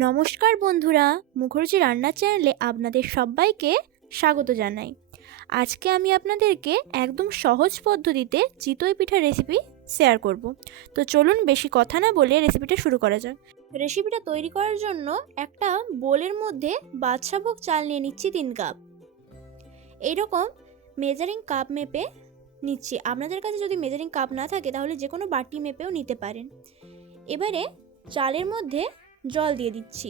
নমস্কার বন্ধুরা, মুখার্জি রান্নার চ্যানেলে আপনাদের সবাইকে স্বাগত জানাই। আজকে আমি আপনাদেরকে একদম সহজ পদ্ধতিতে চিতই পিঠা রেসিপি শেয়ার করব। তো চলুন বেশি কথা না বলে রেসিপিটা শুরু করা যাক। রেসিপিটা তৈরি করার জন্য একটা বোলের মধ্যে বাদশাভোগ চাল নিয়ে নিচ্ছি 3 কাপ। এইরকম মেজারিং কাপ মেপে নিচ্ছি। আপনাদের কাছে যদি মেজারিং কাপ না থাকে তাহলে যে কোনো বাটি মেপেও নিতে পারেন। এবারে চালের মধ্যে জল দিয়ে দিচ্ছি।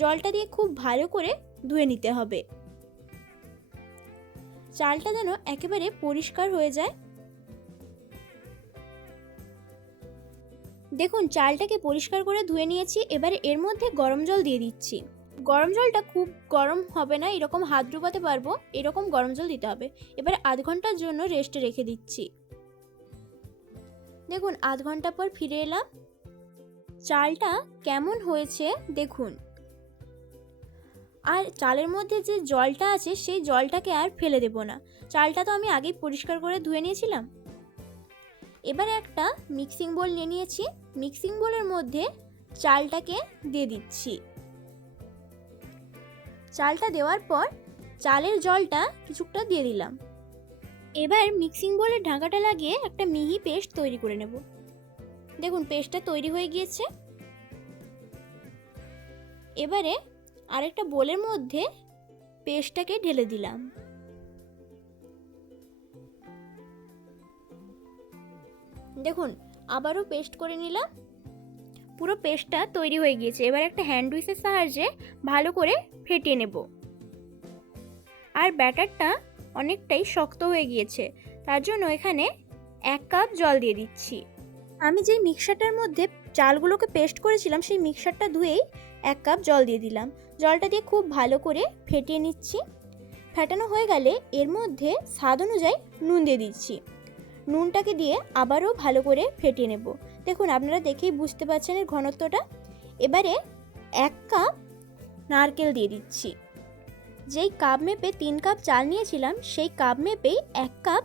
জলটা দিয়ে খুব ভালো করে ধুয়ে নিতে হবে। চালটা যেন একেবারে পরিষ্কার হয়ে যায়। দেখুন চালটাকে পরিষ্কার করে ধুয়ে নিয়েছি। এবারে এর মধ্যে গরম জল দিয়ে দিচ্ছি। গরম জলটা খুব গরম হবে না, এরকম হাত ডুবাতে পারবো এরকম গরম জল দিতে হবে। এবারে আধ ঘন্টার জন্য রেস্টে রেখে দিচ্ছি। দেখুন আধ ঘন্টা পর ফিরে এলাম। চালটা কেমন হয়েছে দেখুন। আর চালের মধ্যে যে জলটা আছে সেই জলটাকে আর ফেলে দেব না। চালটা তো আমি আগেই পরিষ্কার করে ধুয়ে নিয়েছিলাম। এবারে একটা মিক্সিং বোল নিয়ে নিয়েছি। মিক্সিং বোলের মধ্যে চালটাকে দিয়ে দিচ্ছি। চালটা দেওয়ার পর চালের জলটা কিছুটা দিয়ে দিলাম। এবার মিক্সিং বোলের ঢাকাটা লাগিয়ে একটা মিহি পেস্ট তৈরি করে নেব। দেখুন পেস্টটা তৈরি হয়ে গিয়েছে। এবারে আরেকটা বোলের মধ্যে পেস্টটাকে ঢেলে দিলাম। দেখুন আবারও পেস্ট করে নিলাম। পুরো পেস্টটা তৈরি হয়ে গিয়েছে। এবার একটা হ্যান্ড উইচের সাহায্যে ভালো করে ফেটিয়ে নেব। আর ব্যাটারটা অনেকটাই শক্ত হয়ে গিয়েছে, তার জন্য এখানে 1 কাপ জল দিয়ে দিচ্ছি। আমি যে মিক্সারটার মধ্যে চালগুলোকে পেস্ট করেছিলাম সেই মিক্সারটা ধুয়েই 1 কাপ জল দিয়ে দিলাম। জলটা দিয়ে খুব ভালো করে ফেটিয়ে নিচ্ছি। ফেটানো হয়ে গেলে এর মধ্যে স্বাদ অনুযায়ী নুন দিয়ে দিচ্ছি। নুনটাকে দিয়ে আবারও ভালো করে ফেটিয়ে নেব। দেখুন আপনারা দেখেই বুঝতে পারছেন এর ঘনত্বটা। এবারে 1 কাপ নারকেল দিয়ে দিচ্ছি। যেই কাপ মেপে 3 কাপ চাল নিয়েছিলাম সেই কাপ মেপেই 1 কাপ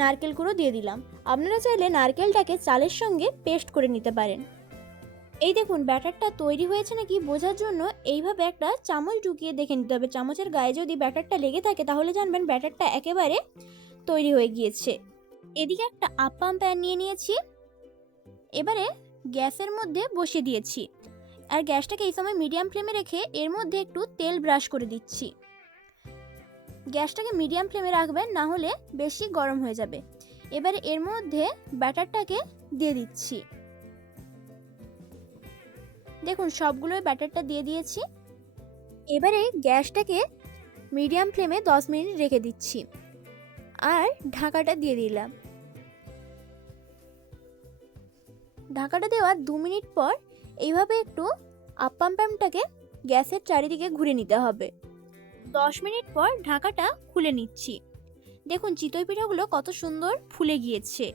নারকেল গুঁড়ো দিয়ে দিলাম। আপনারা চাইলে নারকেলটাকে চালের সঙ্গে পেস্ট করে নিতে পারেন। এই দেখুন ব্যাটারটা তৈরি হয়েছে নাকি বোঝার জন্য এইভাবে একটা চামচ ঢুকিয়ে দেখে নিতে হবে। চামচের গায়ে যদি ব্যাটারটা লেগে থাকে তাহলে জানবেন ব্যাটারটা একেবারে তৈরি হয়ে গিয়েছে। এদিকে একটা আপ্পাম প্যান নিয়ে নিয়েছি। এবারে গ্যাসের মধ্যে বসিয়ে দিয়েছি। আর গ্যাসটাকে এই সময় মিডিয়াম ফ্লেমে রেখে এর মধ্যে একটু তেল ব্রাশ করে দিচ্ছি। গ্যাসটাকে মিডিয়াম ফ্লেমে রাখবেন, না হলে বেশি গরম হয়ে যাবে। এবারে এর মধ্যে ব্যাটারটাকে দিয়ে দিচ্ছি। দেখুন সবগুলো ব্যাটারটা দিয়ে দিয়েছি। এবারে গ্যাসটাকে মিডিয়াম ফ্লেমে 10 মিনিট রেখে দিচ্ছি আর ঢাকাটা দিয়ে দিলাম। ঢাকাটা দেওয়ার 2 মিনিট পর এইভাবে একটু আপ্পাম প্যানটাকে গ্যাসের চারিদিকে ঘুরে নিতে হবে। 10 মিনিট পর ঢাকাটা খুলে নিচ্ছি। দেখুন চিতই পিঠাগুলো কত সুন্দর ফুলে গিয়েছে।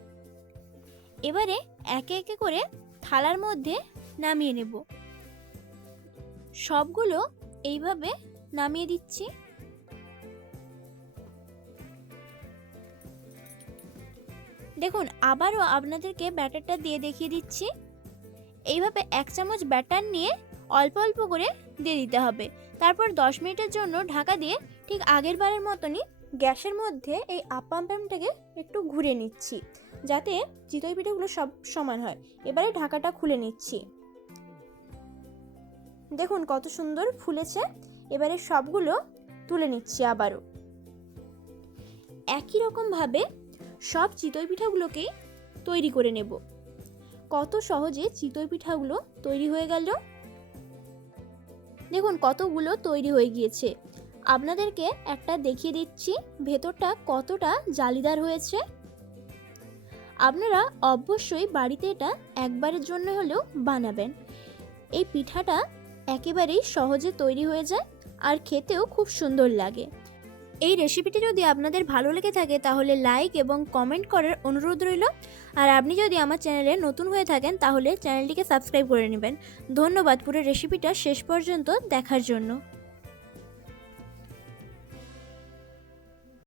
এবারে একে একে করে থালার মধ্যে নামিয়ে নেব। সবগুলো এইভাবে নামিয়ে দিচ্ছি। দেখুন আবারও আপনাদেরকে ব্যাটারটা দিয়ে দেখিয়ে দিচ্ছি। এইভাবে 1 চামচ ব্যাটার নিয়ে অল্প অল্প করে দিয়ে দিতে হবে। তারপর 10 মিনিটের জন্য ঢাকা দিয়ে ঠিক আগের বারের মতনই গ্যাসের মধ্যে এই আপ্পাম প্যানটাকে একটু ঘুরে নিচ্ছি, যাতে চিতই পিঠাগুলো সব সমান হয়। এবারে ঢাকাটা খুলে নিচ্ছি। দেখুন কত সুন্দর ফুলেছে। এবারে সবগুলো তুলে নিচ্ছি। আবারও একই রকমভাবে সব চিতই পিঠাগুলোকেই তৈরি করে নেব। কত সহজে চিতই পিঠাগুলো তৈরি হয়ে গেল। দেখুন কতগুলো তৈরি হয়ে গিয়েছে। আপনাদেরকে একটা দেখিয়ে দিচ্ছি ভেতরটা কতটা জালিদার হয়েছে। আপনারা অবশ্যই বাড়িতে এটা একবারের জন্য হলেও বানাবেন। এই পিঠাটা একেবারেই সহজে তৈরি হয়ে যায় আর খেতেও খুব সুন্দর লাগে। এই রেসিপিটি যদি আপনাদের ভালো লেগে থাকে তাহলে লাইক এবং কমেন্ট করার অনুরোধ রইল। আর আপনি যদি আমার চ্যানেলে নতুন হয়ে থাকেন তাহলে চ্যানেলটিকে সাবস্ক্রাইব করে নেবেন। ধন্যবাদ পুরো রেসিপিটা শেষ পর্যন্ত দেখার জন্য।